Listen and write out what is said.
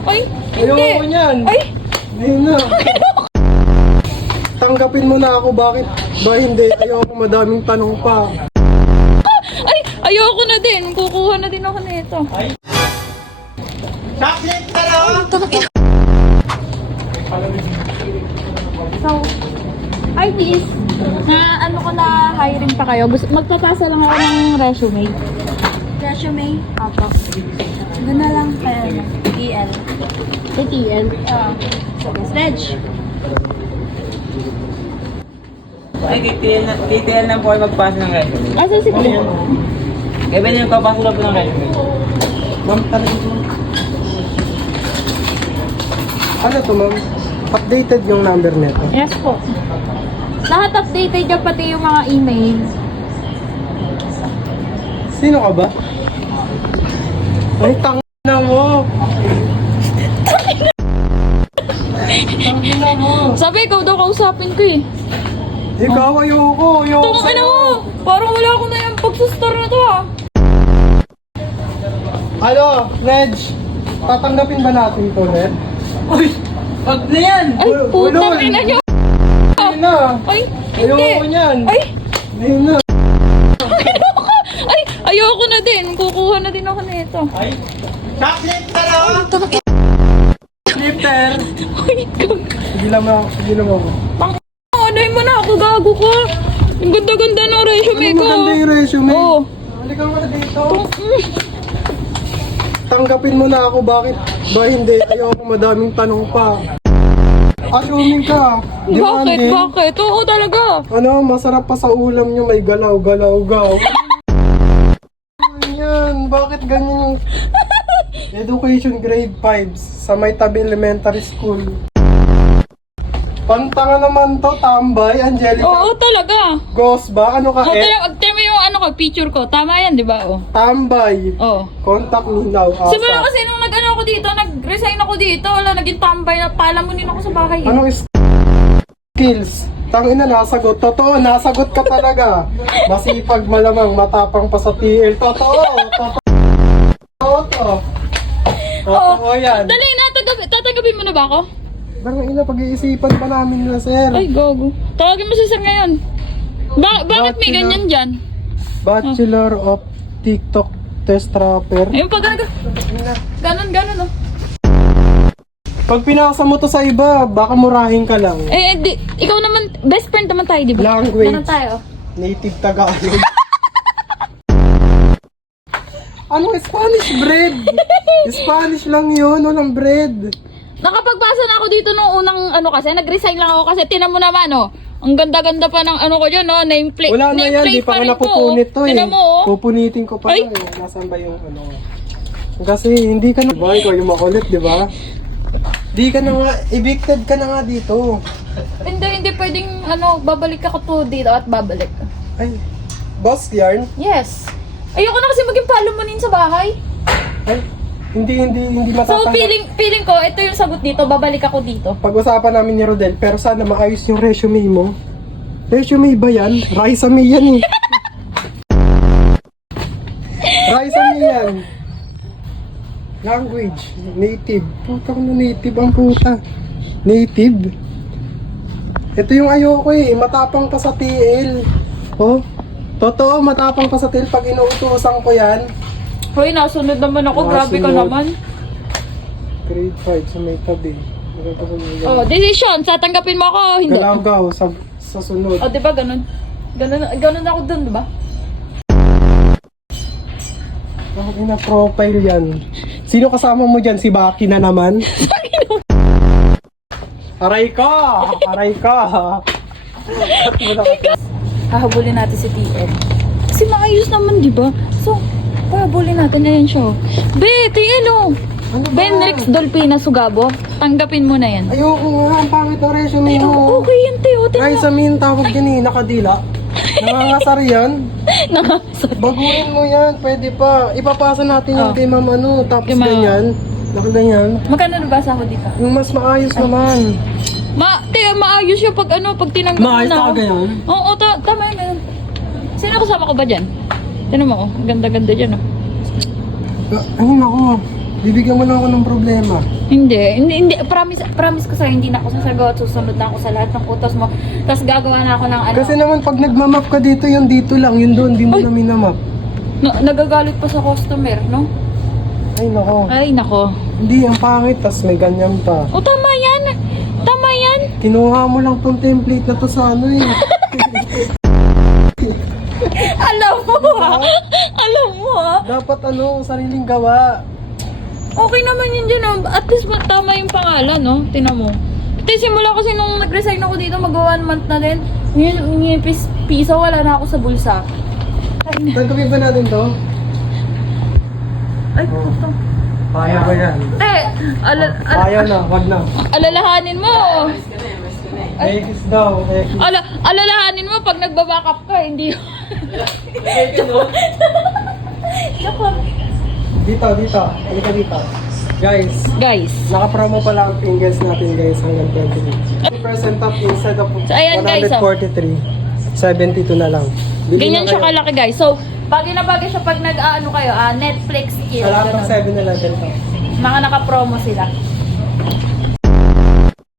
Ay, Ayoko hindi. niyan. Ay, Hindi na. Tanggapin mo na ako, bakit ba hindi? Ayoko, madaming tanong pa. ay, ayoko na din. Kukuha na din ako nito. Chocolate ka na! So, hi miss. Na ano ko na hiring pa kayo. Magpapasa lang ako ng resume. Resume? Apo. Doon na lang kaya EL. ATL. Reg. Ay, TTL na po ay magpasa ng resume. Asa si Kuya? Kaya ba niyo magpapasa na po ng resume? Ma'am, tanong ko. Ano to, ma'am? Updated yung number nito. Yes po. Lahat updated dyan, pati yung mga email. Sino ka ba? Ay, na mo! na mo! Sabi, ikaw daw kausapin ko eh. Ikaw, ayoko Tungo ka na sa'yo. mo! Parang wala ko na yung pagsustar na to ah. Ano, Reg? Tatanggapin ba natin to, Reg? Uy! Wag na yan! Ay, putang Ulol. ina nyo! Hindi na! Ay, hindi! Ayoko niyan! Ay, Hindi na! ay, ayoko na din. Kukuha na din ako nito. Ay! Chocolate ka na! Slipper! Ay, gag. Sige lang ako. Anoy mo na ako, gago ko. Ang ganda-ganda ng resume Ano ko. maganda yung resume? Oo. Halika mo na dito. Tanggapin mo na ako, bakit ba hindi? Ayoko, madaming tanong pa. Assuming ka. Di ba, Bakit? Andy? Bakit? Oo talaga. Ano, masarap pa sa ulam nyo, may galaw-galaw-gaw. Ano yan? Bakit ganyan yung education grade 5 sa may tabi elementary school? Pantanga naman to, tambay, Angelica. Oo talaga. Ghost ba? Ano ka Oo eh? talaga. Tignan mo yung ano ko, picture ko. Tama yan, di ba? Oh. Tambay. Oo. Contact me now. Simula kasi nung nag-ano ako dito, nag-resign ako dito, wala, naging tambay na palamunin ako sa bahay. Eh. Anong skills? Tangina, nasagot. Totoo, nasagot ka talaga. Masipag, malamang, matapang pa sa TL. Totoo. Totoo yan. Dali na, tatanggapin mo na ba ako? Tangina, pag-iisipan pa namin na, sir. Ay, gogo. Tawagin mo si sir ngayon. Bakit may ganyan dyan? Bachelor of TikTok Test Rapper. Ayun pa, ganon, oh. Pag pinasa mo to sa iba, baka murahin ka lang. Ikaw naman, best friend naman tayo, di ba? Language. Ganon tayo. Native Tagalog. Ano, Spanish bread? Spanish lang yun, walang bread. Nakapagpasa na ako dito nung unang ano kasi, nag-resign lang ako kasi tinan mo naman oh. Ang ganda-ganda pa ng ano ko dyan no, nameplate. Wala na yan, di pa ka napupunit to eh. Tinan mo oh. Pupunitin ko pa Ay. lang eh. Nasaan ba yung ano? Kasi hindi ka na... Ba, ikaw yung makulit, di ba? Di ka na nga, evicted ka na nga dito. Hindi pwedeng ano, babalik ako to dito at babalik. Ay, boss yarn? Yes. Ayoko na kasi maging palamunin sa bahay. Ay, hindi So matatanggap. feeling ko, ito yung sagot dito, babalik ako dito. Pag-usapan namin ni Rodel, pero sana maayos yung resume mo. Resume ba yan? Raisa-me yan eh. Raisa-me yan. Language, native. Puta ko na native ang puta. Native. Ito yung ayoko eh, matapang pa sa TL. Oh, totoo, matapang pa sa TL pag inuutusan ko yan. Hoy, nasunod naman ako, grabe ka Nasunod. naman. Grade 5 sa may tabi. Oh, decision, tatanggapin mo ako, hindi. Galaw-gaw sa sunod. Oh, di ba ganun? Ganun ako dun, di ba? Ang ina profile yan. Sino kasama mo dyan? Si Baki na naman? Aray ka! Aray ka! Hahabulin natin si TL. Kasi maayos naman, di ba? So, pahabulin natin. Ayan siya. Be, TL oh. Ano ba? Benrix Dolpina Sugabo. Tanggapin mo na yan. Ayoko nga, ang pangit ng resume mo. Okay yan, Teo. Ay, sa min tawag yan eh, nakadila. Nangangasar yan. Nakasar. Baguhin mo yan, pwede pa. Ipapasa natin yan Oh. kay ma'am ano, tapos Kay ma'am. ganyan. Nakaganyan. Magkano nabasa ako dito? Yung mas maayos naman. Teo, maayos siya pag ano, pag tinanggap mo Maayos na. na ganyan? Oo, tama yan. Sino kasama ko ba dyan? Tinan mo, oh. Ang ganda-ganda dyan, oh. Ay, naku. Bibigyan mo lang ako ng problema. Hindi. Promise ko sa'yo, hindi na ako sasagot. Susunod na ako sa lahat ng utos mo. Tapos gagawa na ako ng ano. Kasi naman pag nagmamap ka dito, yung dito lang, yun doon, di mo Ay! na minamap. Nagagalit pa sa customer, no? Ay, nako. Ay, nako. Hindi, ang pangit, tas may ganyan pa. O, tama yan. Tama yan. Kinuha mo lang tong template na to sa ano eh. Alam mo, ha? Alam mo, ha? Dapat ano, sariling gawa. Okay naman yun dyan, oh. At least tama yung pangalan, no? Tinan mo. Ito, simula kasi nung nag-resign ako dito, mag-1 month na din. Yung piso, wala na ako sa bulsa. Tanggapin ba natin to? Ay, puto. Kaya ba yan? Kaya na, wag na. Alalahanin mo. Next daw, next. Alalahanin mo pag nagbaback up ka, hindi. Joke lang. Dito. Halika dito. Guys, Guys. naka-promo pala ang Pringles natin guys hanggang 20. 50% off instead of So, ayan, guys, oh. 143. 72 na lang. Bili Ganyan na siya kayo. kalaki, guys. So, bagay na bagay siya pag nag-ano kayo, Netflix, Sa lahat ng ganun. 7-Eleven to. Mga naka-promo sila.